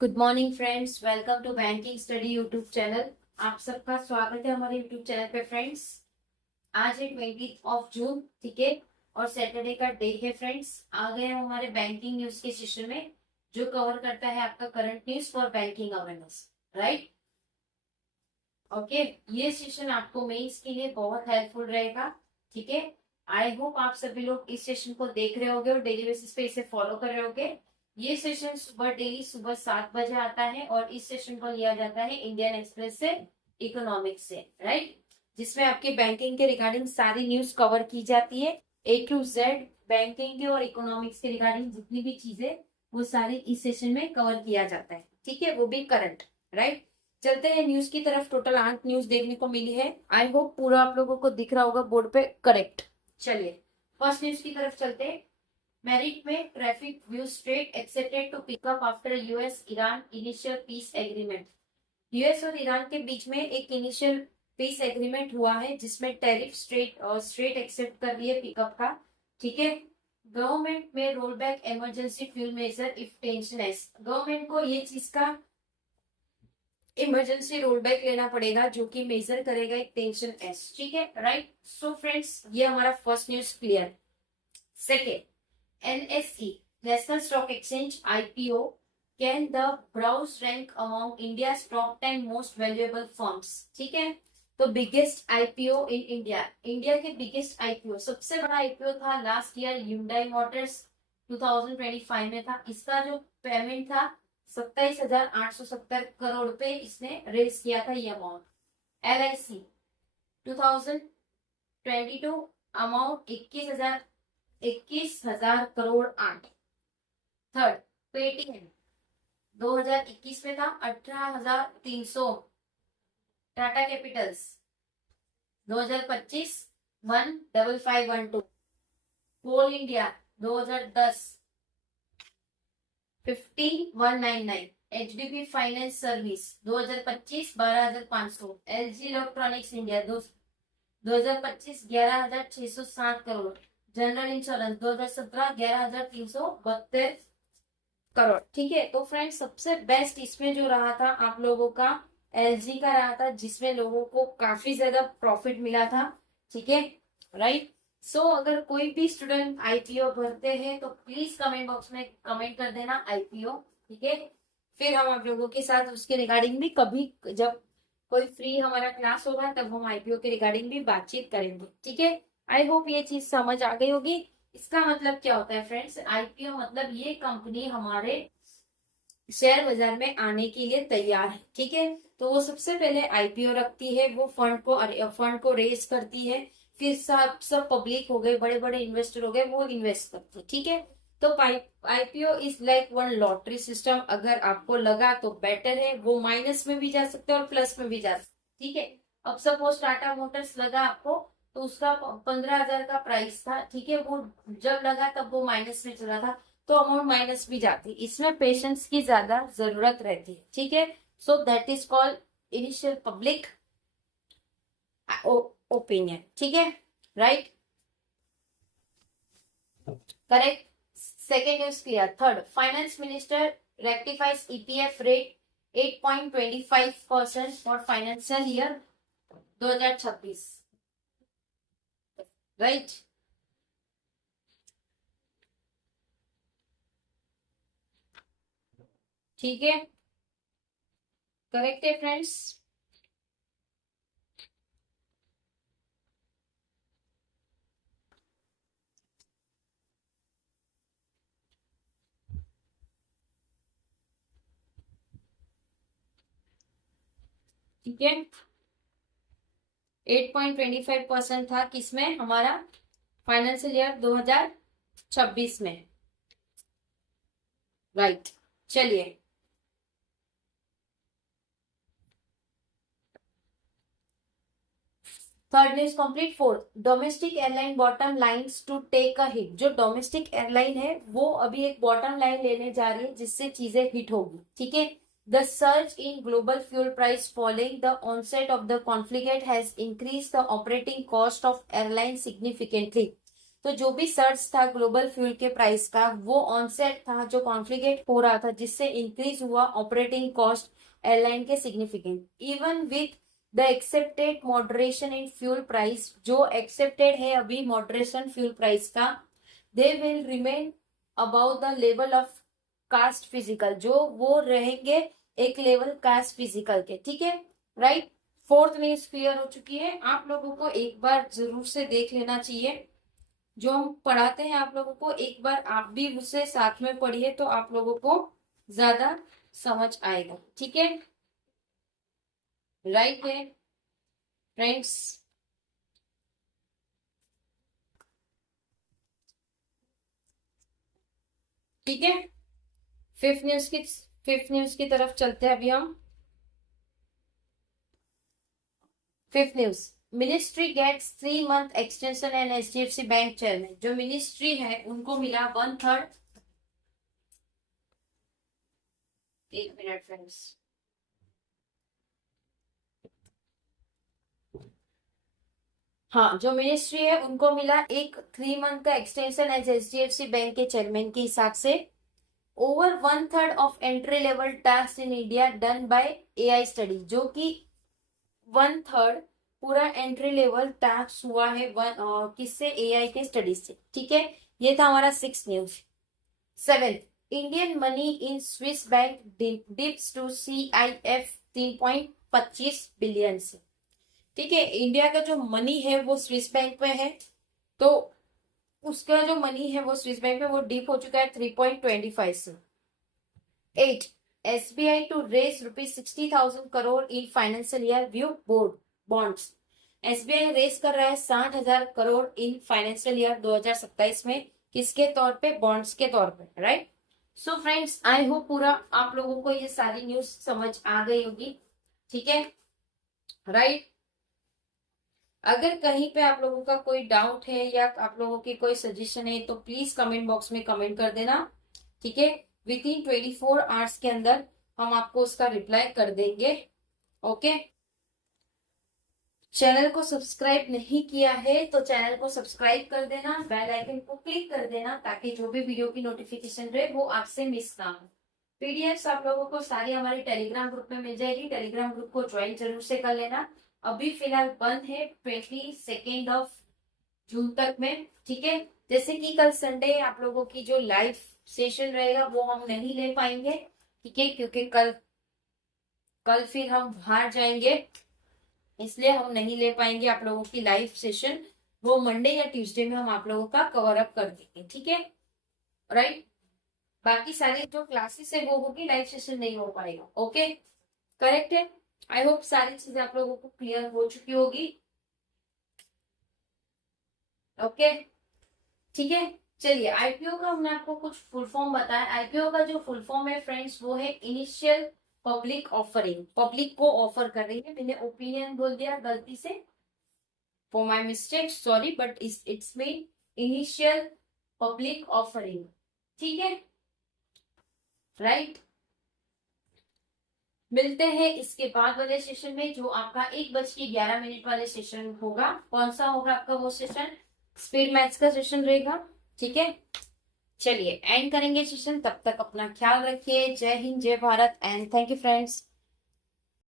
Good morning friends, welcome to banking study YouTube channel. आप सबका स्वागत है हमारे यूट्यूब चैनल पे फ्रेंड्स। आज है 20 जून, ठीक है, और सैटरडे का डे है फ्रेंड्स। आ गए हम हमारे बैंकिंग न्यूज के सेशन में, जो कवर करता है आपका current news for banking awareness, right. Okay, ये सेशन आपको मेंस के लिए बहुत हेल्पफुल रहेगा, ठीक है। आई होप आप सभी लोग इस सेशन को देख रहे होगे और डेली बेसिस पे इसे फॉलो कर रहे होगे। ये सेशन डेली सुबह 7 बजे आता है और इस सेशन को लिया जाता है इंडियन एक्सप्रेस से, इकोनॉमिक्स से, राइट, जिसमें आपके बैंकिंग के रिगार्डिंग सारी न्यूज कवर की जाती है। A to Z बैंकिंग के और इकोनॉमिक्स के रिगार्डिंग जितनी भी चीजें, वो सारी इस सेशन में कवर किया जाता है, ठीक है, वो भी करंट, राइट। चलते हैं न्यूज की तरफ। टोटल 8 न्यूज देखने को मिली है। आई होप पूरा आप लोगों को दिख रहा होगा बोर्ड पे, करेक्ट। चलिए फर्स्ट न्यूज की तरफ चलते हैं। मेरिट में traffic view strait accepted to pick up after US Iran initial peace agreement. US और ईरान के बीच में एक इनिशियल पीस एग्रीमेंट हुआ है, जिसमें टैरिफ स्ट्रेट एक्सेप्ट कर लिए पिकअप का, ठीक है। गवर्नमेंट में roll back emergency fuel measure if tension ease. Government को ये चीज का इमरजेंसी रोल बैक लेना पड़ेगा, जो कि मेजर करेगा एक टेंशन एस, ठीक है, राइट। सो फ्रेंड्स, ये हमारा first news clear. Second, NSE national stock exchange IPO can the browse rank among India top 10 most valuable firms, ठीक है। तो biggest IPO in India, India के बिगेस्ट IPO, सबसे बड़ा IPO था लास्ट ईयर Hyundai Motors 2025 में था। इसका जो पेमेंट था 27,870 करोड़ पे इसने रेज किया था ये amount. LIC 2022 amount 21,000 crore 8। Third, Paytm 2021 में था 18,300। Tata capitals 2025 15512। Coal India 2010 50,199। HDB finance service 2025 12,500। LG electronics India 2025 11,607 crore. General insurance 2017 11,372 crore, ठीक है। तो फ्रेंड्स, सबसे बेस्ट इसमें जो रहा था आप लोगों का LG का रहा था, जिसमें लोगों को काफी ज्यादा प्रॉफिट मिला था, ठीक है, राइट। सो अगर कोई भी स्टूडेंट IPO भरते हैं तो प्लीज कमेंट बॉक्स में कमेंट कर देना IPO, ठीक है। फिर हम आप लोगों के साथ उसके रिगार्डिंग भी कभी, जब कोई फ्री हमारा क्लास होगा, तब हम IPO के रिगार्डिंग भी बातचीत करेंगे, ठीक है। आई होप ये चीज समझ आ गई होगी। इसका मतलब क्या होता है फ्रेंड्स? IPO मतलब ये कंपनी हमारे शेयर बाजार में आने के लिए तैयार है, ठीक है। तो वो सबसे पहले IPO रखती है, वो फंड को रेज करती है, फिर सब पब्लिक हो गए, बड़े बड़े इन्वेस्टर हो गए, वो इन्वेस्ट करते हैं, ठीक है। तो IPO is like one lottery system. अगर आपको लगा तो बेटर है, वो माइनस में भी जा सकते हैं और प्लस में भी जा सकते हैं, ठीक है। अब सपोज टाटा मोटर्स लगा आपको, तो उसका 15,000 का प्राइस था, ठीक है। वो जब लगा तब वो माइनस में चला था, तो अमाउंट माइनस भी जाती है। इसमें पेशेंस की ज्यादा जरूरत रहती है, ठीक है। So that is called initial public opinion, ठीक है, right, correct. Second news clear. Third, finance minister rectifies EPF rate 8.25% for financial year 2026, right. ठीक है, करेक्ट है फ्रेंड्स। ठीक है, 8.25% था किसमें? हमारा फाइनेंशियल ईयर 2026 में, राइट। चलिए, third news complete. Fourth, domestic airline bottom lines to take a hit. जो डोमेस्टिक एयरलाइन है वो अभी एक बॉटम लाइन लेने जा रही है, जिससे चीजें हिट होगी, ठीक है। The surge in global fuel price following the onset of the conflict has increase the operating cost of airline significantly. तो जो भी सर्च था ग्लोबल फ्यूल के प्राइस का वो ऑनसेट था जो कॉन्फ्लिक्ट हो रहा था, जिससे इंक्रीज हुआ ऑपरेटिंग कॉस्ट एयरलाइन के significant. Even with the accepted moderation in fuel price, जो एक्सेप्टेड है अभी मॉडरेशन फ्यूल प्राइस का, they will remain about the level of cost physical, जो वो रहेंगे एक लेवल कास्ट फिजिकल के, ठीक है, राइट। फोर्थ न्यूज क्लियर हो चुकी है। आप लोगों को एक बार जरूर से देख लेना चाहिए, जो हम पढ़ाते हैं आप लोगों को एक बार आप भी उसे साथ में पढ़िए, तो आप लोगों को ज्यादा समझ आएगा, ठीक है, राइट है फ्रेंड्स। ठीक है, फिफ्थ न्यूज की तरफ चलते हैं अभी हम। Fifth news, ministry gets 3 month extension and HDFC bank chairman, जो मिनिस्ट्री है उनको मिला 1/3। एक मिनट फ्रेंड्स, हाँ, जो मिनिस्ट्री है उनको मिला एक 3 month का एक्सटेंशन एज एचडीएफसी बैंक के चेयरमैन के हिसाब से। Over 1/3 of entry level task in India done by AI study, जो कि 1/3 पूरा एंट्री लेवल टास्क हुआ है किससे, एआई के स्टडी से, ठीक है। ये था हमारा 6th news. 7th, Indian money in Swiss bank dips to CIF 3.25 billion से, ठीक है। इंडिया का जो मनी है वो स्विस बैंक में है, तो उसका जो मनी है वो स्विस बैंक में वो डीप हो चुका है 3.25 से। 8, SBI to raise ₹60,000 crore in financial year view board bonds. SBI raise कर रहा है 60,000 करोड़ इन फाइनेंशियल ईयर 2027 में, किसके तौर पे, बॉन्ड्स के तौर पे, right. So friends, I hope पूरा आप लोगों को ये सारी न्यूज समझ आ गई होगी, ठीक है, राइट। अगर कहीं पे आप लोगों का कोई डाउट है या आप लोगों की कोई सजेशन है तो प्लीज कमेंट बॉक्स में कमेंट कर देना, ठीक है। विद इन 24 आवर्स के अंदर हम आपको उसका रिप्लाई कर देंगे, ओके। चैनल को सब्सक्राइब नहीं किया है तो चैनल को सब्सक्राइब कर देना, बेल आइकन को क्लिक कर देना, ताकि जो भी वीडियो की नोटिफिकेशन रहे वो आपसे मिस ना हो। पीडीएफ आप लोगों को सारी हमारे टेलीग्राम ग्रुप में मिल जाएगी, टेलीग्राम ग्रुप को ज्वाइन जरूर से कर लेना। अभी फिलहाल बंद है 22 जून तक में, ठीक है। जैसे कि कल संडे आप लोगों की जो लाइव सेशन रहेगा वो हम नहीं ले पाएंगे, ठीक है, क्योंकि कल फिर हम बाहर जाएंगे, इसलिए हम नहीं ले पाएंगे आप लोगों की लाइव सेशन। वो मंडे या ट्यूसडे में हम आप लोगों का कवर अप कर देंगे, ठीक है, राइट। बाकी सारी जो क्लासेस है वो होगी, लाइव सेशन नहीं हो पाएगा, ओके, करेक्ट है। आई होप सारी चीजें आप लोगों को क्लियर हो चुकी होगी, ओके, ठीक है। चलिए, आईपीओ का हमने आपको कुछ फुल फॉर्म बताया। आईपीओ का जो फुल फॉर्म है फ्रेंड्स वो है इनिशियल पब्लिक ऑफरिंग, पब्लिक को ऑफर कर रही है। मैंने ओपिनियन बोल दिया गलती से, for my mistake, sorry, but it's mean initial public offering, ठीक है, राइट। मिलते हैं इसके बाद वाले सेशन में, जो आपका 1:11 वाले सेशन होगा। कौन सा होगा आपका वो सेशन, स्पीड मैथ्स का सेशन रहेगा, ठीक है। चलिए एंड करेंगे सेशन, तब तक अपना ख्याल रखिए। जय हिंद, जय Bharat, and thank you friends.